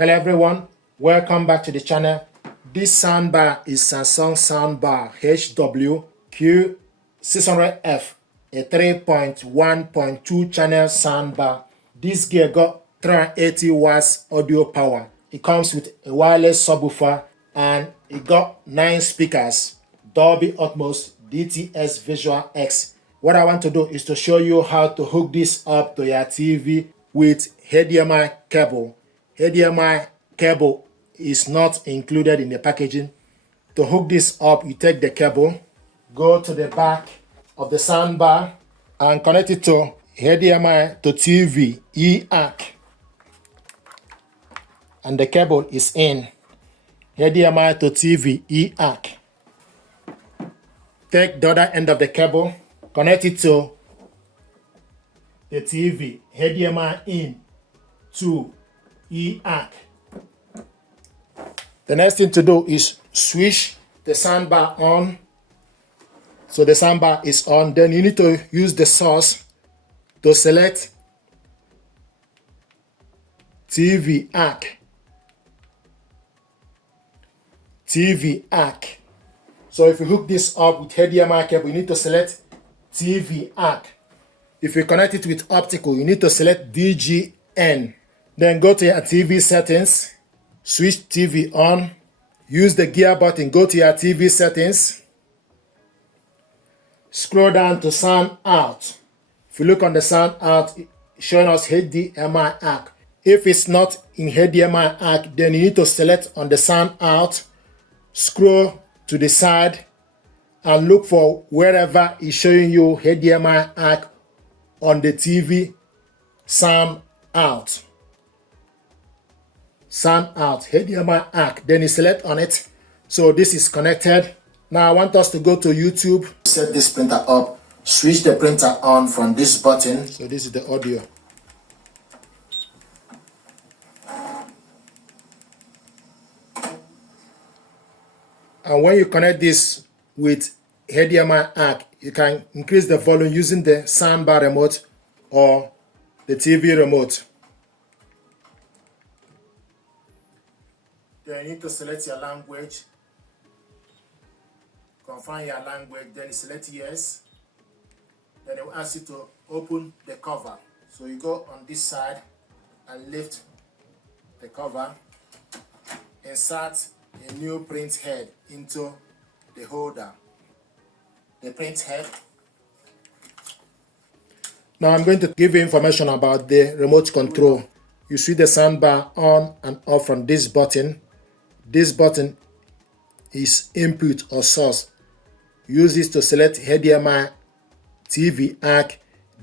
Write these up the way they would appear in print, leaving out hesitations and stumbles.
Hello everyone, welcome back to the channel. This soundbar is Samsung soundbar HW-Q600F, a 3.1.2 channel soundbar. This gear got 380 watts audio power. It comes with a wireless subwoofer and it got 9 speakers, Dolby Atmos, DTS Visual X. What I want to do is to show you how to hook this up to your TV with HDMI cable. HDMI cable is not included in the packaging. To hook this up, you take the cable, go to the back of the soundbar and connect it to HDMI to TV ARC. And the cable is in. HDMI to TV ARC. Take the other end of the cable, connect it to the TV, HDMI in to ARC. The next thing to do is switch the soundbar on. So the soundbar is on. Then you need to use the source to select TV ARC. TV ARC. So if you hook this up with HDMI cable, you need to select TV ARC. If you connect it with optical, you need to select DGN. Then go to your TV settings, switch TV on, use the gear button, go to your TV settings, scroll down to sound out. If you look on the sound out, it's showing us HDMI ARC. If it's not in HDMI ARC, then you need to select on the sound out, scroll to the side and look for wherever it's showing you HDMI ARC on the TV sound out. Sound out, HDMI ARC, then you select on it. So this is connected. Now I want us to go to YouTube. Set this printer up, switch the printer on from this button. So this is the audio. And when you connect this with HDMI ARC, you can increase the volume using the soundbar remote or the TV remote. Then you need to select your language, confirm your language, then you select yes. Then it will ask you to open the cover. So you go on this side and lift the cover, insert a new print head into the holder. The print head. Now I'm going to give you information about the remote control. You see the soundbar on and off from this button. This button is input or source. Use this to select HDMI, TV ARC,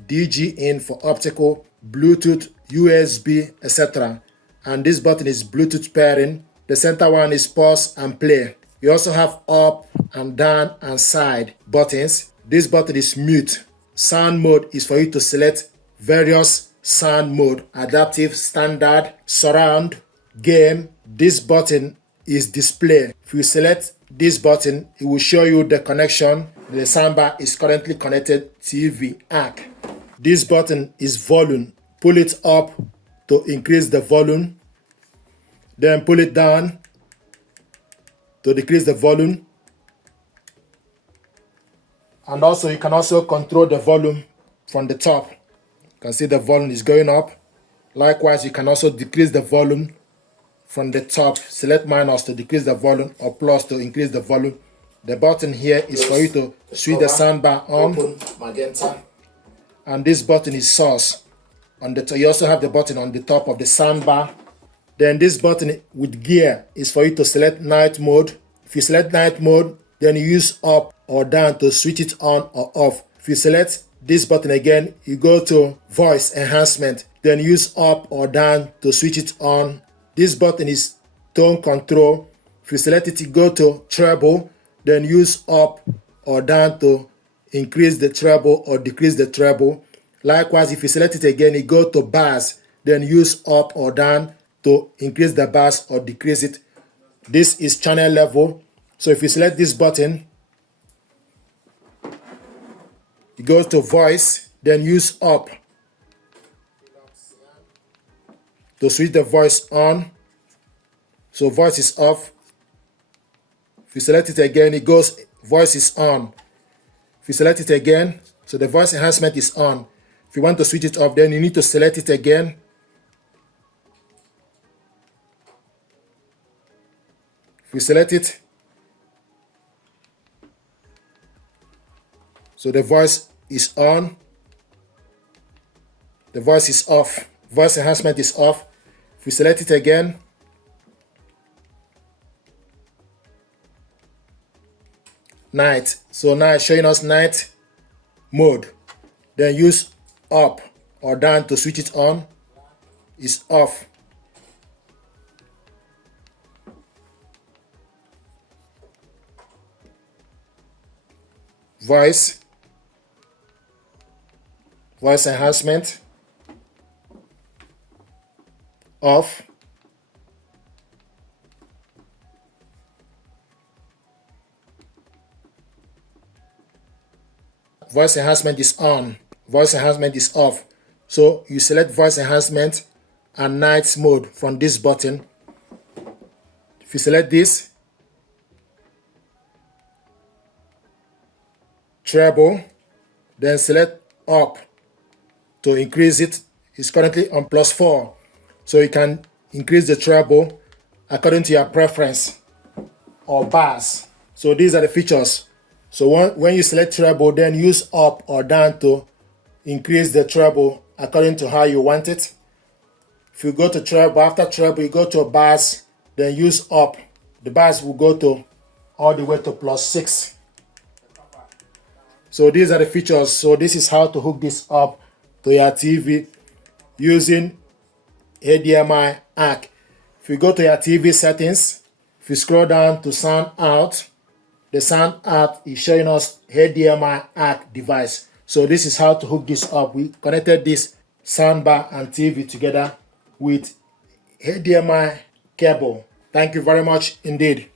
DG in for optical, Bluetooth, USB, etc. And this button is Bluetooth pairing. The center one is pause and play. You also have up and down and side buttons. This button is mute. Sound mode is for you to select various sound mode: adaptive, standard, surround, game. This button is display. If you select this button, it will show you the connection. The soundbar is currently connected TV ARC. This button is volume. Pull it up to increase the volume. Then pull it down to decrease the volume. And also you can also control the volume from the top. You can see the volume is going up. Likewise, you can also decrease the volume from the top. Select minus to decrease the volume or plus to increase the volume. The button here is for you to switch the soundbar on. Open magenta. And this button is source. On the top, you also have the button on the top of the soundbar. Then this button with gear is for you to select night mode. If you select night mode, then you use up or down to switch it on or off. If you select this button again, you go to voice enhancement, then use up or down to switch it on. This button is tone control. If you select it, you go to treble, then use up or down to increase the treble or decrease the treble. Likewise, if you select it again, you go to bass, then use up or down to increase the bass or decrease it. This is channel level. So if you select this button, you go to voice, then use up to switch the voice on. So voice is off. If you select it again, it goes voice is on. If you select it again, so the voice enhancement is on. If you want to switch it off, then you need to select it again. If you select it, so the voice is on, the voice is off, voice enhancement is off. If you select it again, night. So now it's showing us night mode. Then use up or down to switch it on. It's off. Voice enhancement off. Voice enhancement is on. Voice enhancement is off. So you select voice enhancement and night mode from this button. If you select this, treble, then select up to increase it. It's currently on +4. So you can increase the treble according to your preference or bass. So these are the features. So when you select treble, then use up or down to increase the treble according to how you want it. If you go to treble, after treble, you go to bass, then use up. The bass will go to all the way to +6. So these are the features. So this is how to hook this up to your TV using HDMI ARC. If you go to your TV settings, if you scroll down to sound out, the sound out is showing us HDMI ARC device. So this is how to hook this up. We connected this soundbar and TV together with HDMI cable. Thank you very much indeed.